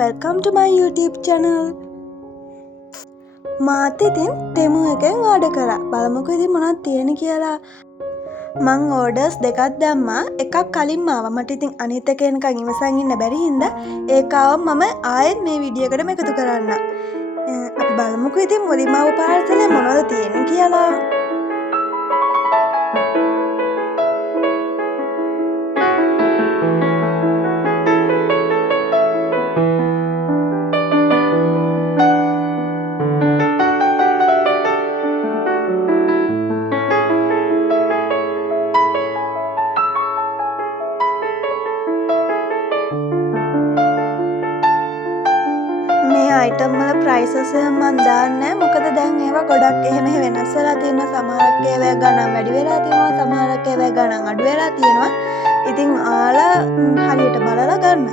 welcome to my YouTube channel. මාත් ඉතින් තෙමු එකෙන් ඕඩර් කරා. බලමුකෝ ඉතින් මොනවද තියෙන්නේ කියලා. මං ඕඩර්ස් දෙකක් දැම්මා. එකක් කලින්ම ආවා. මට ඉතින් අනිත් එක එනකන් ඉවසන් ඉන්න බැරි හින්දා ඒක ආවම මම ආයෙත් මේ වීඩියෝ එකටම එකතු කරන්න. අපි බලමුකෝ ඉතින් මුලින්ම ආව පාර්සලේ මොනවද තියෙන්නේ කියලා. item වල prices මන් දාන්නේ මොකද දැන් ඒවා ගොඩක් එහෙම වෙනස් වෙලා තියෙනවා. සමහරක් ඒවා ගණන් වැඩි වෙලා තියෙනවා, සමහරක් ඒවා ගණන් අඩු වෙලා තියෙනවා. ඉතින් ආලා හරියට බලලා ගන්න.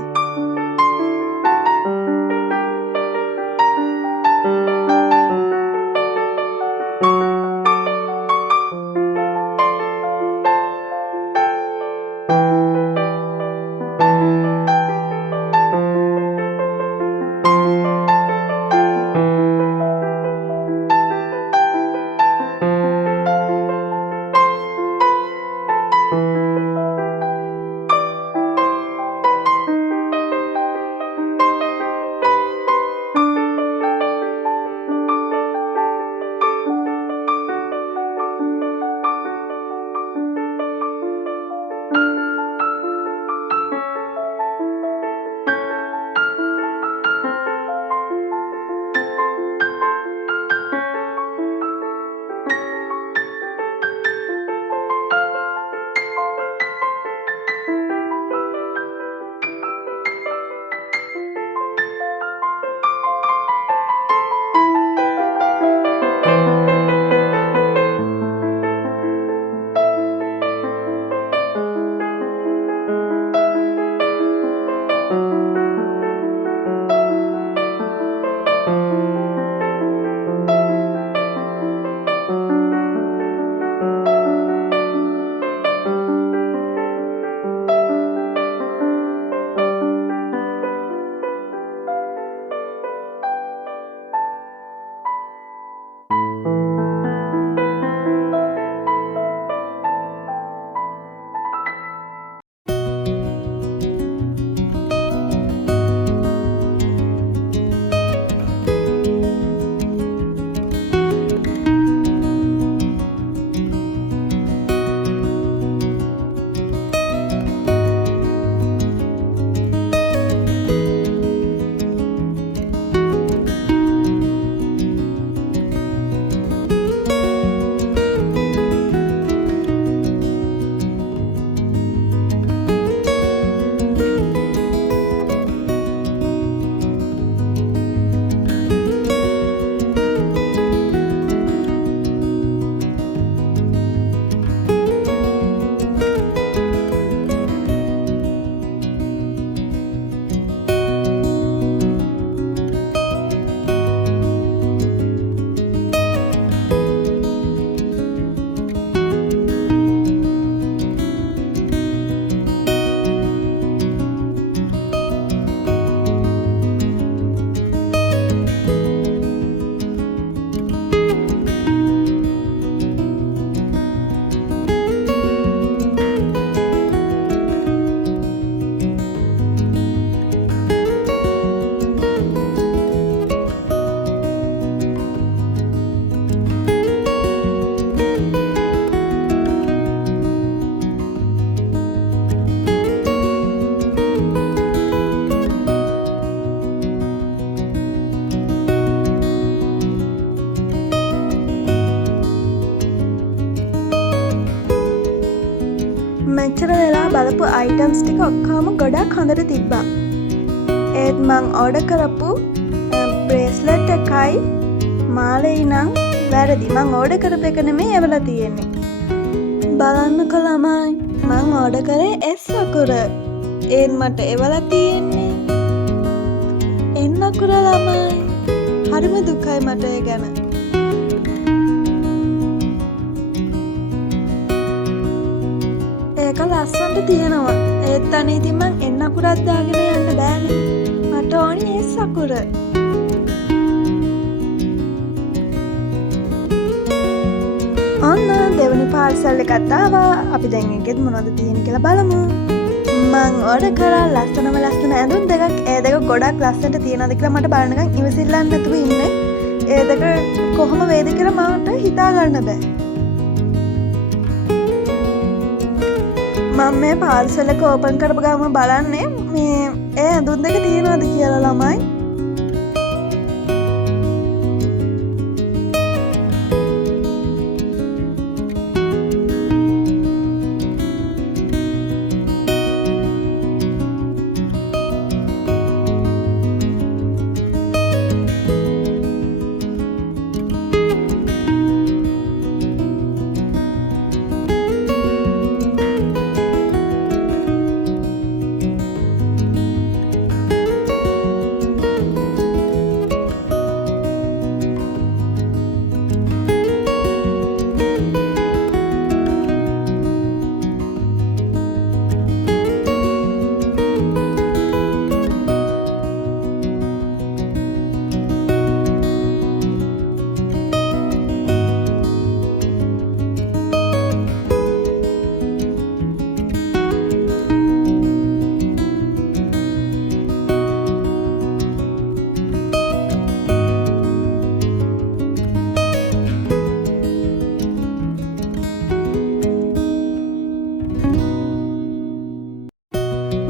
මෙච්චර වෙලා බලපු items ටික ඔක්කොම ගොඩක් හොඳට තිබ්බා. ඒත් මං ඕඩර් කරපු bracelet එකයි මාලෙයි නම් වැරදි. මං ඕඩර් කරපු එක නෙමෙයි එවලා තියෙන්නේ. බලන්නකෝ ළමයි. මං ඕඩර් කරේ S අකුර. ඒත් මට එවලා තියෙන්නේ N අකුර ළමයි. හරිම දුකයි මට ඒ ගැන. ඒක ලස්සනට තියෙනවා. ඒත් අනේ ඉතින් මං එන්න අකුරක් දාගෙන යන්න බෑනේ. මට අපිට ඕනි ඒ සකුර. ඔන්න දෙවනි පාර්සල් එකත් ආවා. අපි දැන් එකෙත් මොනවද තියෙන්නේ කියලා බලමු. මං ඕඩර් කරා ලස්සනම ලස්සන ඇඳුම් දෙකක්. ඒ දෙක ගොඩක් ලස්සනට තියෙනවද කියලා මට බලනකම් ඉවසිල්ලක් නැතුව ඉන්නේ. ඒ දෙක කොහොම වේද කියලා මට හිතා ගන්න බෑ. මම මේ පාර්සල් එක ඕපන් කරපු ගමන් බලන්නේ මේ ඒ ඇඳුම් දෙක තියෙනවද කියලා ළමයි.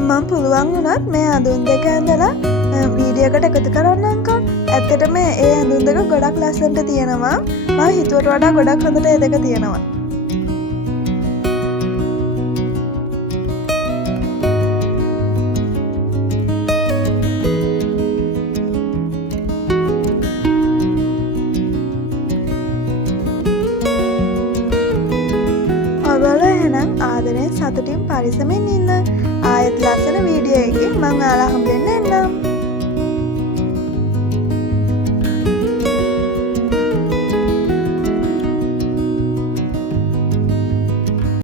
මම පුළුවන් වුණත් මේ ඇඳුම් දෙක ඇඳලා වීඩියෝ එකට එකතු කරන්නම්කෝ. ඇත්තටම ඒ ඇඳුම් දෙක ගොඩක් ලස්සනට තියෙනවා. මම හිතුවට වඩා ගොඩක් හොඳට ඒ දෙක තියෙනවා. ඔයගොල්ලෝ එහෙනම් ආදරෙන් සතුටින් පරිස්සමෙන් ඉන්න. ආයෙත් ලස්සන වීඩියෝ එකකින් මම ඔයාලා හම්බෙන්න එන්නම්.